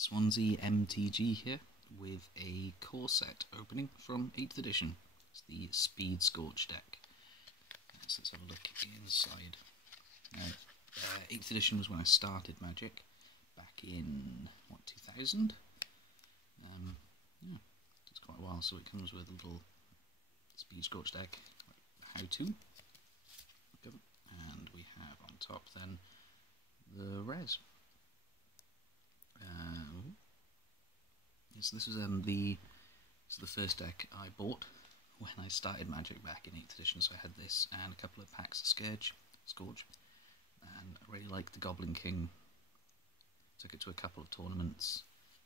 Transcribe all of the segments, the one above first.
Swansea MTG here with a core set opening from 8th edition. It's the Speed Scorch deck. So let's have a look inside. 8th edition was when I started Magic back in, what, 2000? Yeah, it's quite a while, so it comes with a little Speed Scorch deck, how-to. And we have on top then the res. So this was the first deck I bought when I started Magic back in 8th edition. So I had this and a couple of packs of Scorch, and I really liked the Goblin King. Took it to a couple of tournaments,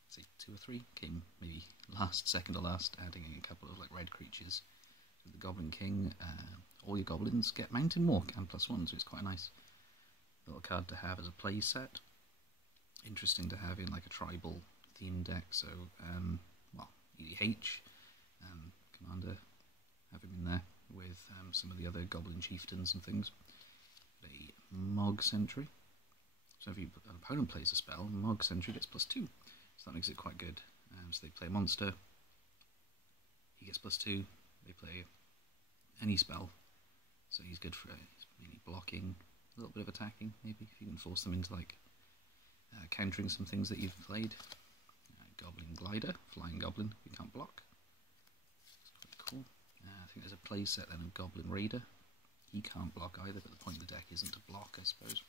say 2 or 3. Came maybe second to last, adding in a couple of like red creatures. With the Goblin King, all your goblins get Mountain Walk and +1, so it's quite a nice little card to have as a play set. Interesting to have in like a tribal theme deck, so well, EDH, Commander, have him in there with some of the other Goblin Chieftains and things. A Mog Sentry, so if an opponent plays a spell, Mog Sentry gets +2, so that makes it quite good. So they play a monster, he gets +2, they play any spell, so he's good for mainly blocking, a little bit of attacking, maybe, if you can force them into like countering some things that you've played. Goblin Glider, Flying Goblin, you can't block. It's quite cool. I think there's a play set then of Goblin Raider. He can't block either, but the point of the deck isn't to block, I suppose.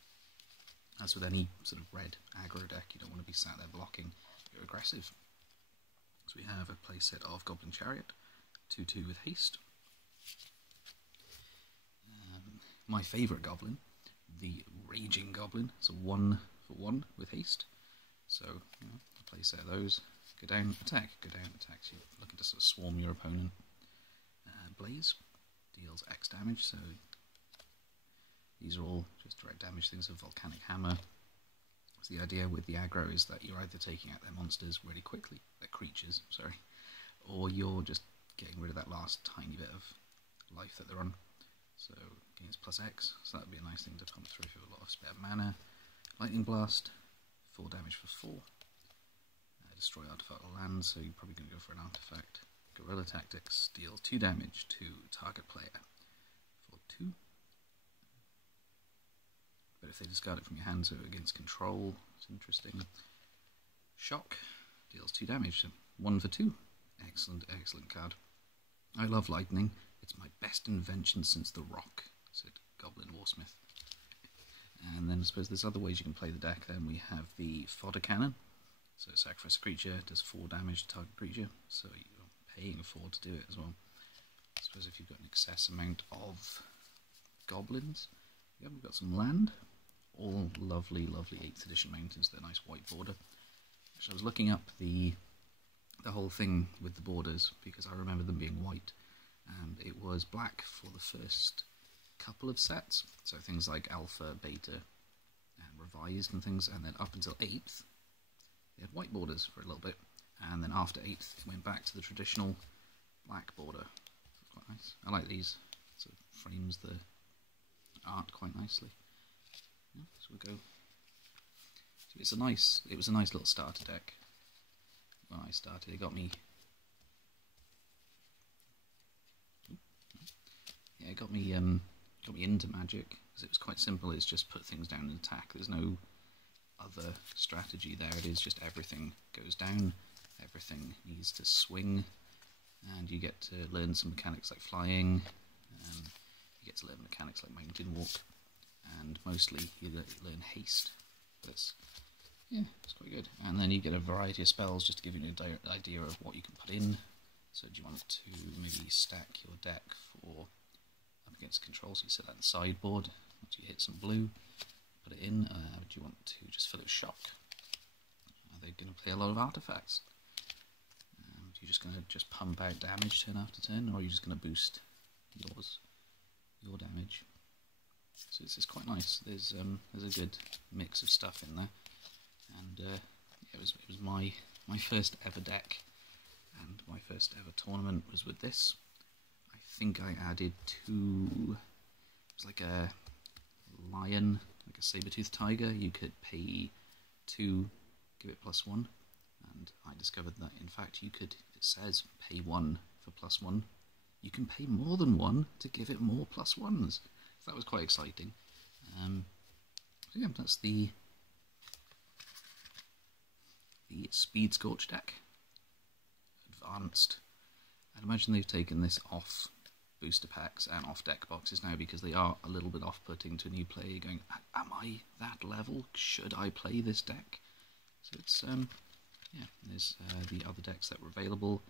As with any sort of red aggro deck, you don't want to be sat there blocking, you're aggressive. So we have a play set of Goblin Chariot, 2/2 with haste. My favourite Goblin, the Raging Goblin, so 1/1 with haste. So, you know, play set of those. Go down, attack, go down, attack. So you're looking to sort of swarm your opponent. Blaze deals X damage, so these are all just direct damage things of Volcanic Hammer. So the idea with the aggro is that you're either taking out their monsters really quickly, their creatures, sorry, or you're just getting rid of that last tiny bit of life that they're on. So gains +X, so that would be a nice thing to pump through if you have a lot of spare mana. Lightning Blast, 4 damage for 4. Destroy artifact or land, so you're probably going to go for an artifact. Guerrilla Tactics deals 2 damage to target player for 2. But if they discard it from your hand, so against control, it's interesting. Shock deals 2 damage, so 1 for 2. Excellent, excellent card. I love lightning. It's my best invention since the rock, said Goblin Warsmith. And then I suppose there's other ways you can play the deck. Then we have the Fodder Cannon. So sacrifice a creature, does 4 damage to target creature, so you're paying 4 to do it as well. I suppose if you've got an excess amount of goblins, yeah, we've got some land. All lovely, lovely 8th edition mountains, they're nice white border. So I was looking up the whole thing with the borders, because I remember them being white, and it was black for the first couple of sets, so things like Alpha, Beta, and Revised and things, and then up until 8th, they had white borders for a little bit, and then after 8th, it went back to the traditional black border. It's quite nice. I like these, so it frames the art quite nicely. Yeah, so we'll go. So it was a nice little starter deck. When I started, it got me. Yeah, it got me into Magic, because it was quite simple. It's just put things down and attack. There's no other strategy there. It is just everything goes down, everything needs to swing, and you get to learn some mechanics like flying, you get to learn mechanics like Mountain Walk, and mostly you learn haste. But yeah, it's quite good. And then you get a variety of spells just to give you an idea of what you can put in. So do you want to maybe stack your deck for up against control, so you set that in the sideboard, once you hit some blue, put it in. Do you want to just fill it with shock? Are they going to play a lot of artifacts? Are you just going to pump out damage turn after turn, or are you just going to boost your damage? So it's quite nice. There's a good mix of stuff in there, and yeah, it was my first ever deck, and my first ever tournament was with this. I think I added 2. It was like a lion, like a saber-toothed tiger. You could pay 2, give it +1, and I discovered that in fact you could, if it says pay 1 for +1, you can pay more than 1 to give it more +1s. So that was quite exciting. So yeah, that's the Speed Scorch deck. Advanced. I'd imagine they've taken this off booster packs and off deck boxes now because they are a little bit off-putting to a new player going, am I that level? Should I play this deck? So it's, yeah, there's the other decks that were available.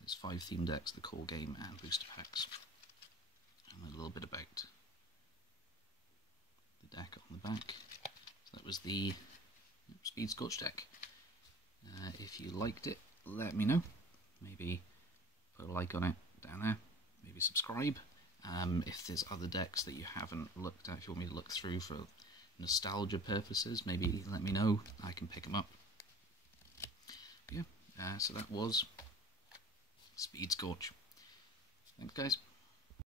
There's 5 theme decks, the core game and booster packs. And a little bit about the deck on the back. So that was the Speed Scorch deck. If you liked it, let me know. Maybe put a like on it down there. Maybe subscribe. If there's other decks that you haven't looked at, if you want me to look through for nostalgia purposes, maybe let me know. I can pick them up. But yeah, so that was Speed Scorch. Thanks, guys.